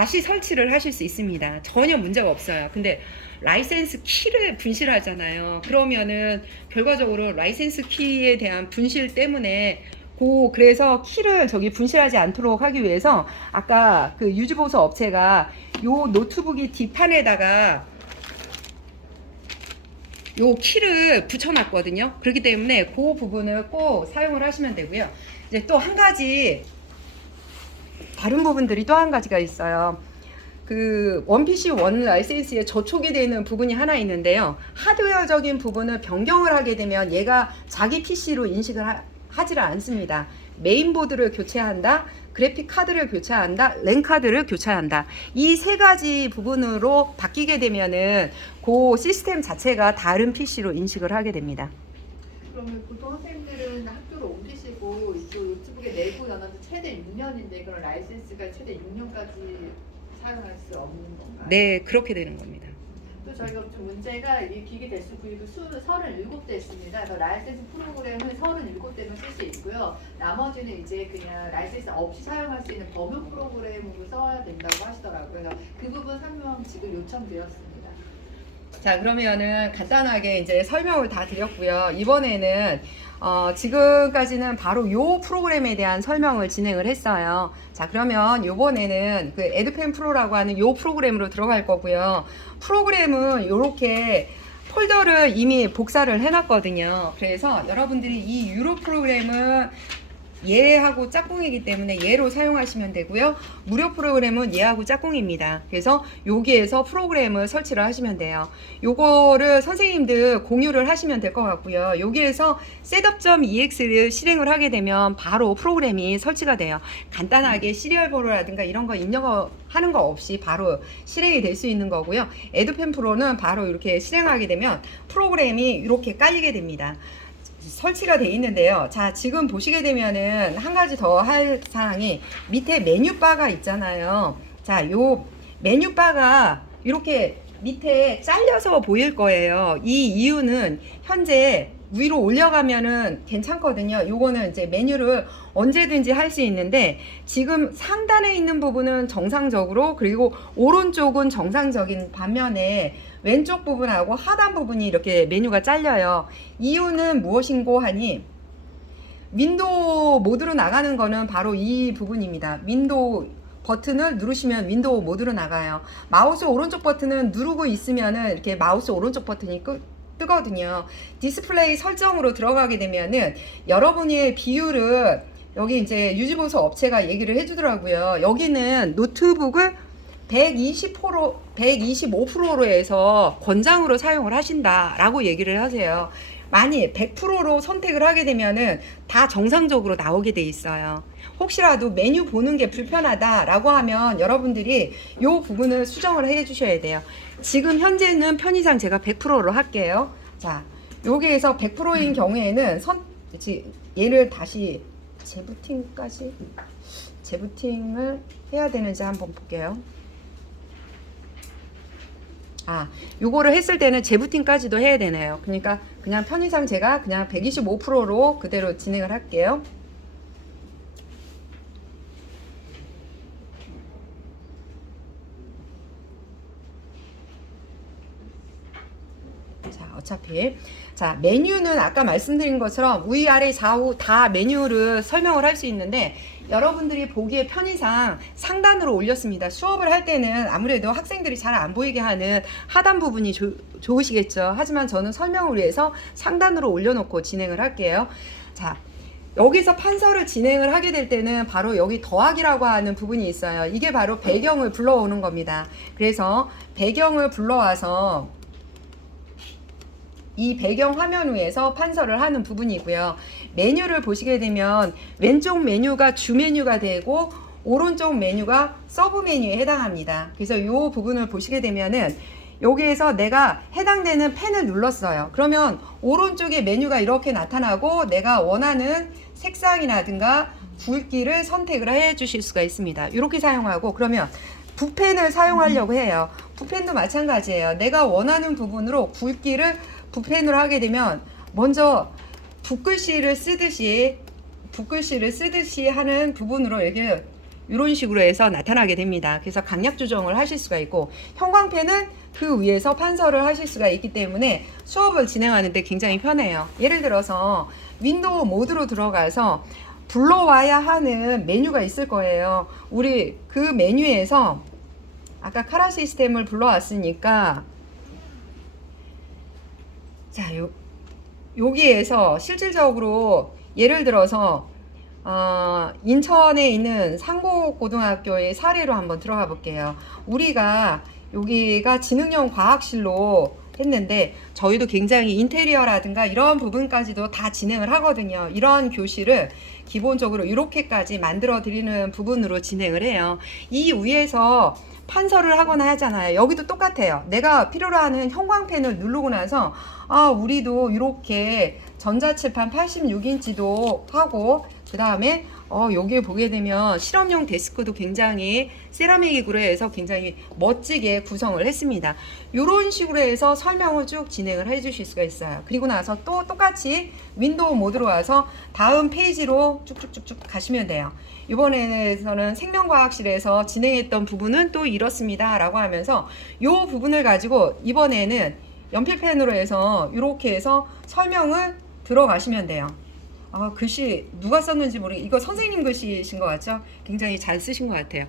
다시 설치를 하실 수 있습니다. 전혀 문제가 없어요. 근데 라이센스 키를 분실하잖아요. 그러면은 결과적으로 라이센스 키에 대한 분실 때문에 그래서 키를 저기 분실하지 않도록 하기 위해서 아까 그 유지보수 업체가 요 노트북이 뒷판에다가 요 키를 붙여놨거든요. 그렇기 때문에 그 부분을 꼭 사용을 하시면 되고요. 이제 또 한 가지 다른 부분들이 또 한 가지가 있어요. 그 원PC 원 라이센스에 저촉이 되는 부분이 하나 있는데요. 하드웨어적인 부분을 변경을 하게 되면 얘가 자기 PC로 인식을 하지를 않습니다. 메인보드를 교체한다, 그래픽 카드를 교체한다, 랜 카드를 교체한다. 이 세 가지 부분으로 바뀌게 되면은 그 시스템 자체가 다른 PC로 인식을 하게 됩니다. 그러면 보통 학생들은 학교로 옮기시고 이 노트북의 내부 연한도 최대 6년인데 그런 라이센스가 최대 6년까지 사용할 수 없는 건가요? 네, 그렇게 되는 겁니다. 또 저희가 좀 문제가 이 기기 대수 구입이 37대 있습니다. 그래서 라이센스 프로그램은 37대만 쓸 수 있고요. 나머지는 이제 그냥 라이센스 없이 사용할 수 있는 범용 프로그램으로 써야 된다고 하시더라고요. 그래서 그 부분 설명 지금 요청드렸습니다. 자, 그러면은 간단하게 이제 설명을 다 드렸고요. 이번에는 지금까지는 바로 요 프로그램에 대한 설명을 진행을 했어요. 자, 그러면 요번에는 그 에듀펜 프로라고 하는 요 프로그램으로 들어갈 거고요. 프로그램은 요렇게 폴더를 이미 복사를 해놨거든요. 그래서 여러분들이 이 유로 프로그램은 얘하고 짝꿍이기 때문에 얘로 사용하시면 되고요. 무료 프로그램은 얘하고 짝꿍입니다. 그래서 여기에서 프로그램을 설치를 하시면 돼요. 요거를 선생님들 공유를 하시면 될 것 같고요. 여기에서 setup.ex를 실행을 하게 되면 바로 프로그램이 설치가 돼요. 간단하게 시리얼 번호라든가 이런 거 입력하는 거 없이 바로 실행이 될 수 있는 거고요. 에듀펜 프로는 바로 이렇게 실행하게 되면 프로그램이 이렇게 깔리게 됩니다. 설치가 돼 있는데요. 자, 지금 보시게 되면은 한 가지 더 할 사항이 밑에 메뉴바가 있잖아요. 자, 요 메뉴바가 이렇게 밑에 잘려서 보일 거예요. 이 이유는 현재 위로 올려가면은 괜찮거든요. 요거는 이제 메뉴를 언제든지 할 수 있는데 지금 상단에 있는 부분은 정상적으로, 그리고 오른쪽은 정상적인 반면에 왼쪽 부분하고 하단 부분이 이렇게 메뉴가 잘려요. 이유는 무엇인고 하니 윈도우 모드로 나가는 거는 바로 이 부분입니다. 윈도우 버튼을 누르시면 윈도우 모드로 나가요. 마우스 오른쪽 버튼은 누르고 있으면은 이렇게 마우스 오른쪽 버튼이 뜨거든요. 디스플레이 설정으로 들어가게 되면은 여러분의 비율을 여기 이제 유지보수 업체가 얘기를 해주더라고요. 여기는 노트북을 125%로 해서 권장으로 사용을 하신다라고 얘기를 하세요. 만약 100%로 선택을 하게 되면은 다 정상적으로 나오게 돼 있어요. 혹시라도 메뉴 보는 게 불편하다라고 하면 여러분들이 이 부분을 수정을 해 주셔야 돼요. 지금 현재는 편의상 제가 100%로 할게요. 자, 여기에서 100%인 경우에는 얘를 다시 재부팅을 해야 되는지 한번 볼게요. 요거를 했을 때는 재부팅까지도 해야 되네요. 그러니까 그냥 편의상 제가 그냥 125%로 그대로 진행을 할게요. 어차피 자, 메뉴는 아까 말씀드린 것처럼 위아래 좌우 다 메뉴를 설명을 할 수 있는데 여러분들이 보기에 편의상 상단으로 올렸습니다. 수업을 할 때는 아무래도 학생들이 잘 안 보이게 하는 하단 부분이 좋으시겠죠. 하지만 저는 설명을 위해서 상단으로 올려놓고 진행을 할게요. 자, 여기서 판서를 진행을 하게 될 때는 바로 여기 더하기라고 하는 부분이 있어요. 이게 바로 배경을 불러오는 겁니다. 그래서 배경을 불러와서 이 배경 화면 위에서 판서를 하는 부분이고요. 메뉴를 보시게 되면 왼쪽 메뉴가 주 메뉴가 되고 오른쪽 메뉴가 서브 메뉴에 해당합니다. 그래서 이 부분을 보시게 되면은 여기에서 내가 해당되는 펜을 눌렀어요. 그러면 오른쪽에 메뉴가 이렇게 나타나고 내가 원하는 색상이라든가 굵기를 선택을 해 주실 수가 있습니다. 이렇게 사용하고, 그러면 붓펜을 사용하려고 해요. 붓펜도 마찬가지예요. 내가 원하는 부분으로 굵기를 붓펜으로 하게 되면 먼저 붓글씨를 쓰듯이 하는 부분으로 이렇게 이런 식으로 해서 나타나게 됩니다. 그래서 강약 조정을 하실 수가 있고 형광펜은 그 위에서 판서를 하실 수가 있기 때문에 수업을 진행하는데 굉장히 편해요. 예를 들어서 윈도우 모드로 들어가서 불러와야 하는 메뉴가 있을 거예요. 우리 그 메뉴에서 아까 카라 시스템을 불러왔으니까 자, 여기에서 실질적으로 예를 들어서 인천에 있는 상고고등학교의 사례로 한번 들어가 볼게요. 우리가 여기가 지능형 과학실로 했는데 저희도 굉장히 인테리어라든가 이런 부분까지도 다 진행을 하거든요. 이런 교실을 기본적으로 이렇게까지 만들어 드리는 부분으로 진행을 해요. 이 위에서 판서를 하거나 하잖아요. 여기도 똑같아요. 내가 필요로 하는 형광펜을 누르고 나서 우리도 이렇게 전자칠판 86인치도 하고 그 다음에 여기에 보게 되면 실험용 데스크도 굉장히 세라믹으로 해서 굉장히 멋지게 구성을 했습니다. 이런 식으로 해서 설명을 쭉 진행을 해 주실 수가 있어요. 그리고 나서 또 똑같이 윈도우 모드로 와서 다음 페이지로 쭉쭉쭉쭉 가시면 돼요. 이번에는 생명과학실에서 진행했던 부분은 또 이렇습니다 라고 하면서 이 부분을 가지고 이번에는 연필펜으로 해서 이렇게 해서 설명을 들어가시면 돼요. 글씨 누가 썼는지 모르겠어요. 이거 선생님 글씨신 것 같죠? 굉장히 잘 쓰신 것 같아요.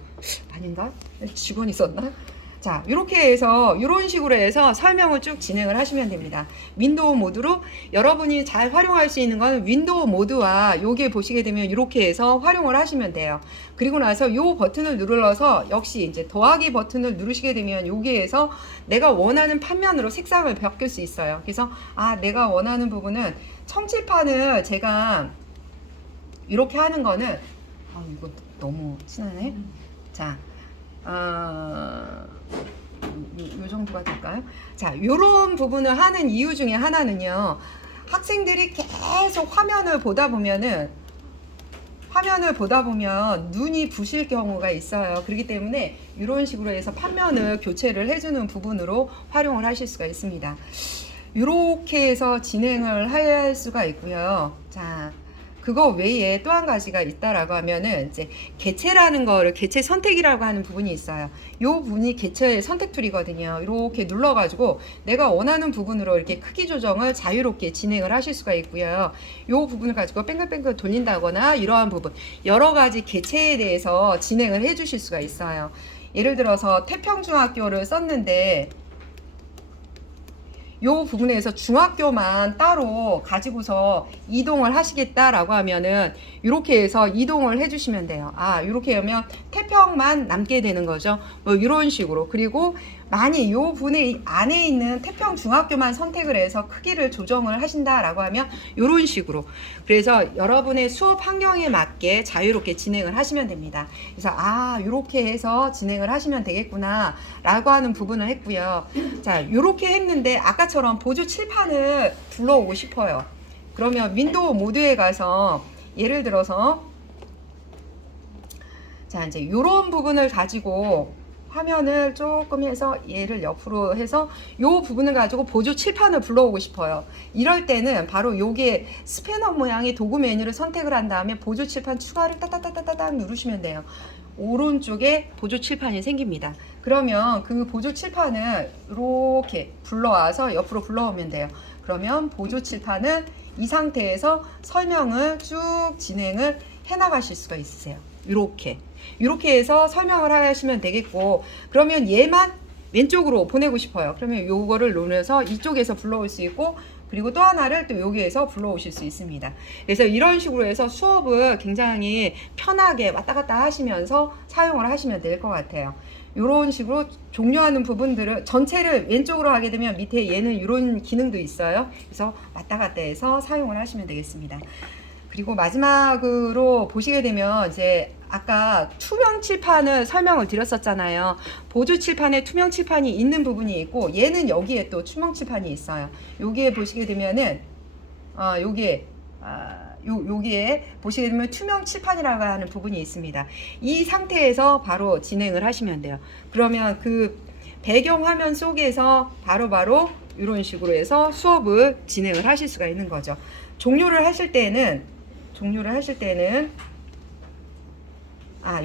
아닌가? 직원이 썼나? 자, 이렇게 해서 이런 식으로 해서 설명을 쭉 진행을 하시면 됩니다. 윈도우 모드로 여러분이 잘 활용할 수 있는 건 윈도우 모드와 여기에 보시게 되면 이렇게 해서 활용을 하시면 돼요. 그리고 나서 이 버튼을 눌러서 역시 이제 더하기 버튼을 누르시게 되면 여기에서 내가 원하는 판면으로 색상을 바꿀 수 있어요. 그래서 내가 원하는 부분은 청칠판을 제가 이렇게 하는 거는 이거 너무 친하네. 자, 요 정도가 될까요? 자, 요런 부분을 하는 이유 중에 하나는요. 학생들이 계속 화면을 보다 보면 눈이 부실 경우가 있어요. 그렇기 때문에 이런 식으로 해서 판면을 교체를 해주는 부분으로 활용을 하실 수가 있습니다. 이렇게 해서 진행을 할 수가 있고요. 자, 그거 외에 또 한 가지가 있다라고 하면은 이제 개체라는 거를 개체 선택이라고 하는 부분이 있어요. 이 부분이 개체의 선택 툴이거든요. 이렇게 눌러가지고 내가 원하는 부분으로 이렇게 크기 조정을 자유롭게 진행을 하실 수가 있고요. 이 부분을 가지고 뺑글뺑글 돌린다거나 이러한 부분 여러 가지 개체에 대해서 진행을 해주실 수가 있어요. 예를 들어서 태평중학교를 썼는데 요 부분에서 중학교만 따로 가지고서 이동을 하시겠다라고 하면은 이렇게 해서 이동을 해주시면 돼요. 이렇게 하면 태평만 남게 되는 거죠. 뭐 이런 식으로. 그리고 만약 요 분의 안에 있는 태평 중학교만 선택을 해서 크기를 조정을 하신다라고 하면 이런 식으로. 그래서 여러분의 수업 환경에 맞게 자유롭게 진행을 하시면 됩니다. 그래서 이렇게 해서 진행을 하시면 되겠구나 라고 하는 부분을 했고요. 자, 이렇게 했는데 아까처럼 보조 칠판을 불러오고 싶어요. 그러면 윈도우 모드에 가서 예를 들어서 자, 이제 이런 부분을 가지고 화면을 조금 해서 얘를 옆으로 해서 이 부분을 가지고 보조 칠판을 불러오고 싶어요. 이럴 때는 바로 요게 스패너 모양의 도구 메뉴를 선택을 한 다음에 보조 칠판 추가를 따따따따따 누르시면 돼요. 오른쪽에 보조 칠판이 생깁니다. 그러면 그 보조 칠판을 이렇게 불러와서 옆으로 불러오면 돼요. 그러면 보조 칠판은 이 상태에서 설명을 쭉 진행을 해나가실 수가 있으세요. 이렇게 해서 설명을 하시면 되겠고, 그러면 얘만 왼쪽으로 보내고 싶어요. 그러면 요거를 눌러서 이쪽에서 불러올 수 있고, 그리고 또 하나를 또 여기에서 불러오실 수 있습니다. 그래서 이런 식으로 해서 수업을 굉장히 편하게 왔다 갔다 하시면서 사용을 하시면 될 것 같아요. 이런 식으로 종료하는 부분들을 전체를 왼쪽으로 하게 되면 밑에 얘는 이런 기능도 있어요. 그래서 왔다 갔다 해서 사용을 하시면 되겠습니다. 그리고 마지막으로 보시게 되면 이제 아까 투명 칠판을 설명을 드렸었잖아요. 보조 칠판에 투명 칠판이 있는 부분이 있고 얘는 여기에 또 투명 칠판이 있어요. 여기에 보시게 되면은 여기에 보시게 되면 투명 칠판이라고 하는 부분이 있습니다. 이 상태에서 바로 진행을 하시면 돼요. 그러면 그 배경 화면 속에서 바로 이런 식으로 해서 수업을 진행을 하실 수가 있는 거죠. 종료를 하실 때는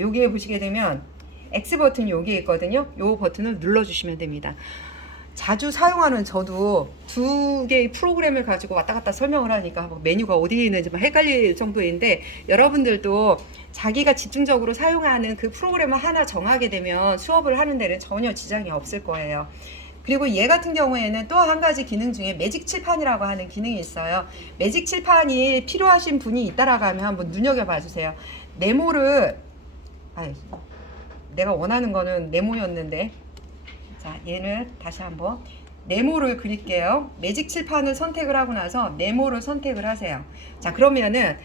여기에 보시게 되면 X 버튼이 여기에 있거든요. 요 버튼을 눌러주시면 됩니다. 자주 사용하는 저도 두 개의 프로그램을 가지고 왔다 갔다 설명을 하니까 메뉴가 어디에 있는지 헷갈릴 정도인데, 여러분들도 자기가 집중적으로 사용하는 그 프로그램을 하나 정하게 되면 수업을 하는 데는 전혀 지장이 없을 거예요. 그리고 얘 같은 경우에는 또 한 가지 기능 중에 매직 칠판이라고 하는 기능이 있어요. 매직 칠판이 필요하신 분이 있다라고 하면 한번 눈여겨봐 주세요. 네모를, 내가 원하는 거는 네모였는데, 자, 얘는 다시 한번 네모를 그릴게요. 매직 칠판을 선택을 하고 나서 네모를 선택을 하세요. 자, 그러면은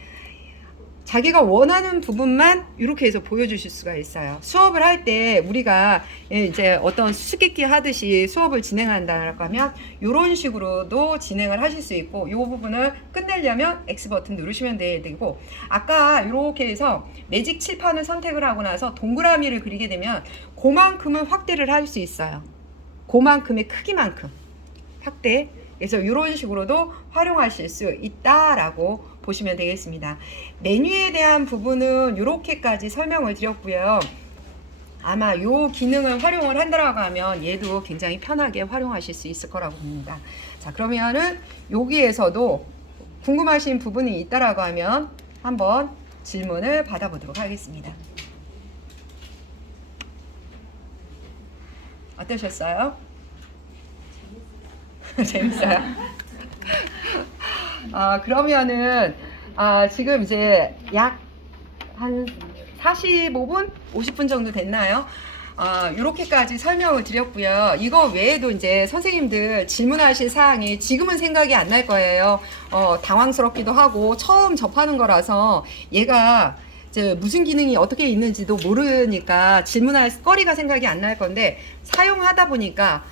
자기가 원하는 부분만 이렇게 해서 보여주실 수가 있어요. 수업을 할 때 우리가 이제 어떤 수수께끼 하듯이 수업을 진행한다라고 하면 이런 식으로도 진행을 하실 수 있고, 이 부분을 끝내려면 X 버튼 누르시면 되고, 아까 이렇게 해서 매직 칠판을 선택을 하고 나서 동그라미를 그리게 되면 그만큼은 확대를 할 수 있어요. 그만큼의 크기만큼 확대. 그래서 이런 식으로도 활용하실 수 있다라고 보시면 되겠습니다. 메뉴에 대한 부분은 이렇게까지 설명을 드렸고요. 아마 이 기능을 활용을 한다라고 하면 얘도 굉장히 편하게 활용하실 수 있을 거라고 봅니다. 자, 그러면은 여기에서도 궁금하신 부분이 있다라고 하면 한번 질문을 받아보도록 하겠습니다. 어떠셨어요? 재밌어요? 그러면은 지금 이제 약 한 45분? 50분 정도 됐나요? 이렇게까지 설명을 드렸고요. 이거 외에도 이제 선생님들 질문하실 사항이 지금은 생각이 안 날 거예요. 당황스럽기도 하고 처음 접하는 거라서 얘가 이제 무슨 기능이 어떻게 있는지도 모르니까 질문할 거리가 생각이 안 날 건데, 사용하다 보니까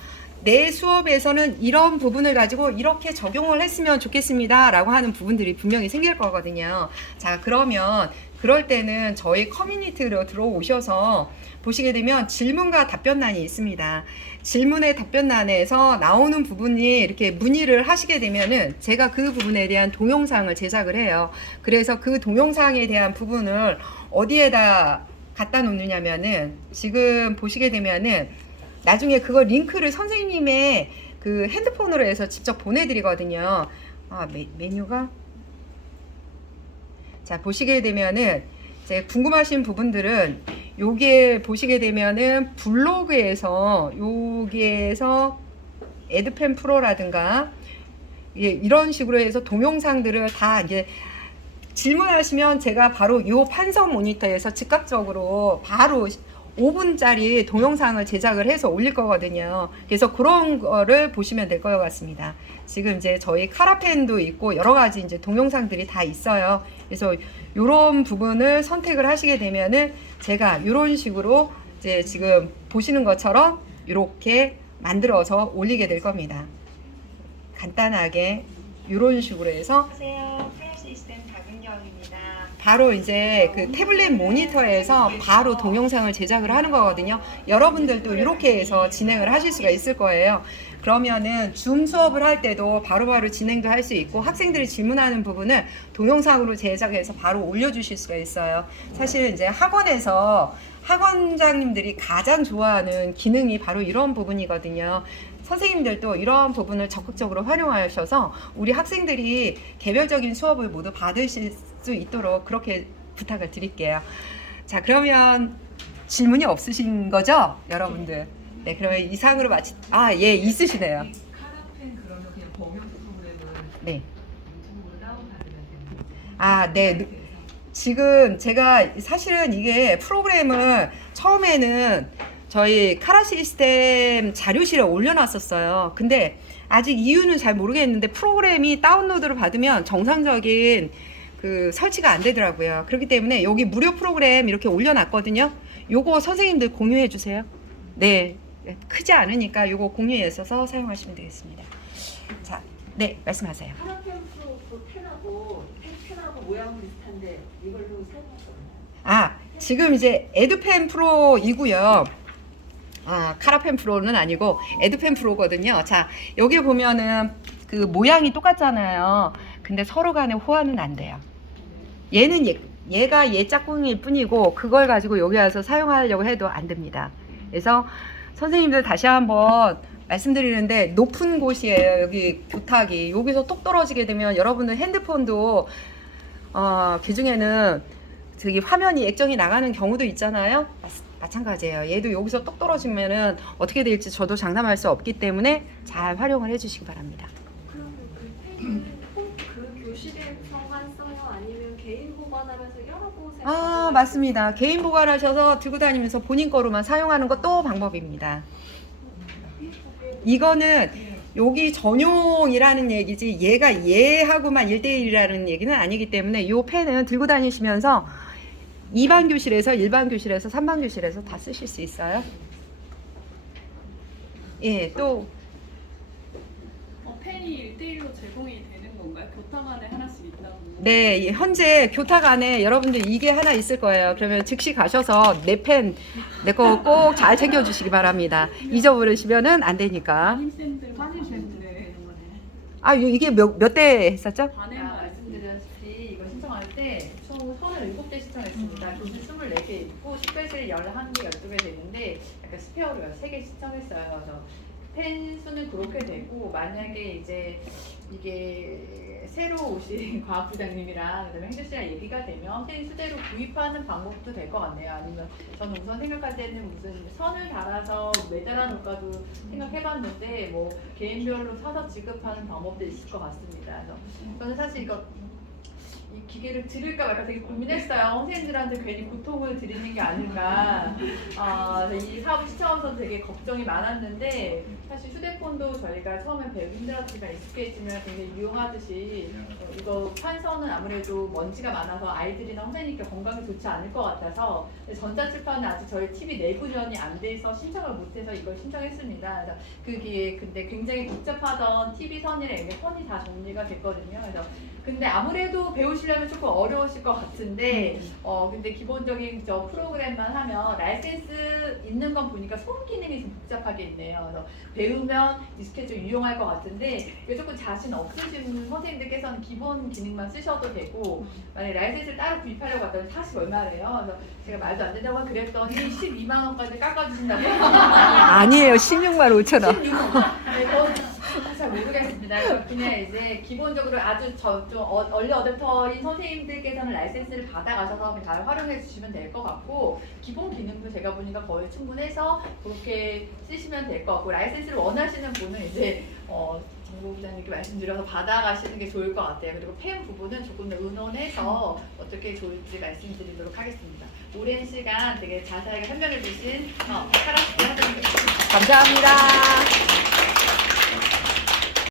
내 수업에서는 이런 부분을 가지고 이렇게 적용을 했으면 좋겠습니다 라고 하는 부분들이 분명히 생길 거거든요. 자, 그러면 그럴 때는 저희 커뮤니티로 들어오셔서 보시게 되면 질문과 답변란이 있습니다. 질문의 답변란에서 나오는 부분이 이렇게 문의를 하시게 되면은 제가 그 부분에 대한 동영상을 제작을 해요. 그래서 그 동영상에 대한 부분을 어디에다 갖다 놓느냐면은 지금 보시게 되면은 나중에 그거 링크를 선생님의 그 핸드폰으로 해서 직접 보내드리거든요. 메뉴가, 자, 보시게 되면은 이제 궁금하신 부분들은 요게 보시게 되면은 블로그에서 여기에서 에듀펜 프로라든가 이런 식으로 해서 동영상들을 다 이제 질문하시면 제가 바로 요 판서 모니터에서 즉각적으로 바로 5분짜리 동영상을 제작을 해서 올릴 거거든요. 그래서 그런 거를 보시면 될 것 같습니다. 지금 이제 저희 카라펜도 있고 여러 가지 이제 동영상들이 다 있어요. 그래서 이런 부분을 선택을 하시게 되면은 제가 이런 식으로 이제 지금 보시는 것처럼 이렇게 만들어서 올리게 될 겁니다. 간단하게 이런 식으로 해서 바로 이제 그 태블릿 모니터에서 바로 동영상을 제작을 하는 거거든요. 여러분들도 이렇게 해서 진행을 하실 수가 있을 거예요. 그러면은 줌 수업을 할 때도 바로바로 진행도 할 수 있고, 학생들이 질문하는 부분을 동영상으로 제작해서 바로 올려주실 수가 있어요. 사실 이제 학원에서 학원장님들이 가장 좋아하는 기능이 바로 이런 부분이거든요. 선생님들도 이러한 부분을 적극적으로 활용하셔서 우리 학생들이 개별적인 수업을 모두 받으실 수 있도록 그렇게 부탁을 드릴게요. 자, 그러면 질문이 없으신 거죠, 여러분들? 네, 그러면 이상으로 예, 있으시네요. 카라펜 그러면 그냥 범용 프로그램을 네. 유튜브로 다운받으면 되는 네. 지금 제가 사실은 이게 프로그램을 처음에는 저희 카라 시스템 자료실에 올려놨었어요. 근데 아직 이유는 잘 모르겠는데 프로그램이 다운로드를 받으면 정상적인 그 설치가 안 되더라고요. 그렇기 때문에 여기 무료 프로그램 이렇게 올려놨거든요. 요거 선생님들 공유해 주세요. 네, 크지 않으니까 요거 공유해서 사용하시면 되겠습니다. 자, 네, 말씀하세요. 카라펜 프로 그 펜하고 모양은 비슷한데 이걸로 사용할 수 없나요? 지금 이제 에듀펜 프로이고요. 카라펜 프로는 아니고 에듀펜 프로거든요. 자, 여기 보면은 그 모양이 똑같잖아요. 근데 서로 간에 호환은 안 돼요. 얘는 얘가 얘 짝꿍일 뿐이고 그걸 가지고 여기 와서 사용하려고 해도 안 됩니다. 그래서 선생님들 다시 한번 말씀드리는데 높은 곳이에요. 여기 교탁이 여기서 톡 떨어지게 되면 여러분들 핸드폰도 개중에는 저기 화면이 액정이 나가는 경우도 있잖아요. 마찬가지예요. 얘도 여기서 똑 떨어지면은 어떻게 될지 저도 장담할 수 없기 때문에 잘 활용을 해주시기 바랍니다. 그럼 그 펜은 꼭 그 교실에서만 써요? 아니면 개인 보관하면서 여러 곳에 맞습니다. 개인 보관하셔서 들고 다니면서 본인 거로만 사용하는 것도 방법입니다. 이거는 여기 전용이라는 얘기지 얘가 얘하고만 1대1이라는 얘기는 아니기 때문에 이 펜은 들고 다니시면서 2반 교실에서 1반 교실에서 3반 교실에서 다 쓰실 수 있어요. 예, 또 펜이 1대1로 제공이 되는 건가요? 교탁 안에 하나씩 있다고? 네, 현재 교탁 안에 여러분들 이게 하나 있을 거예요. 그러면 즉시 가셔서 내 펜, 내 거 꼭 잘 챙겨주시기 바랍니다. 잊어버리시면은 안 되니까. 담임쌤들 담임쌤들 되는 아, 거네. 이게 몇 대 했었죠? 반에만 말씀드렸다시피 이거 신청할 때 총 37대 신청했습니다. 교실 24개 있고 10배실 11개, 12개 되는데 약간 스페어로 3개 신청했어요. 그래서 펜 수는 그렇게 되고 만약에 이제 이게 새로 오신 과학부장님이랑 그다음에 행정실이랑 얘기가 되면 펜 수대로 구입하는 방법도 될 것 같네요. 아니면 저는 우선 생각할 때는 무슨 선을 달아서 매달아 놓을까도 생각해봤는데 뭐 개인별로 사서 지급하는 방법도 있을 것 같습니다. 그래서 저는 사실 이거 이 기계를 들을까 말까 되게 고민했어요. 선생님들한테 괜히 고통을 드리는 게 아닌가. 이 사업을 시청하면서 되게 걱정이 많았는데 사실 휴대폰도 저희가 처음에 배우기 힘들었지만 익숙해지면 굉장히 유용하듯이 이거 판서는 아무래도 먼지가 많아서 아이들이나 선생님께 건강에 좋지 않을 것 같아서 전자출판은 아직 저희 TV 내부전이 안 돼서 신청을 못해서 이걸 신청했습니다. 그래서 그게 근데 굉장히 복잡하던 TV 선이랑 이게 선이 다 정리가 됐거든요. 그래서 근데 아무래도 배우시려면 조금 어려우실 것 같은데 근데 기본적인 저 프로그램만 하면 라이센스 있는 건 보니까 손 기능이 좀 복잡하게 있네요. 그래서 배우면 익숙해져 유용할 것 같은데 이게 조금 자신 없으신 선생님들께서는 기본 기능만 쓰셔도 되고 만약에 라이센스를 따로 구입하려고 했더니 40 얼마래요. 그래서 제가 말도 안 된다고 그랬더니 12만 원까지 깎아주신다고 아니에요. 16만 5천 원. 16만 잘 모르겠습니다. 그래서 그냥 이제 기본적으로 아주 좀 얼리 어댑터인 선생님들께서는 라이센스를 받아가셔서 잘 활용해 주시면 될 것 같고 기본 기능도 제가 보니까 거의 충분해서 그렇게 쓰시면 될 것 같고 라이센스를 원하시는 분은 이제 정보부장님께 말씀드려서 받아가시는 게 좋을 것 같아요. 그리고 펜 부분은 조금 더 의논해서 어떻게 좋을지 말씀드리도록 하겠습니다. 오랜 시간 되게 자세하게 설명해 주신 카라스트 선생님 감사합니다.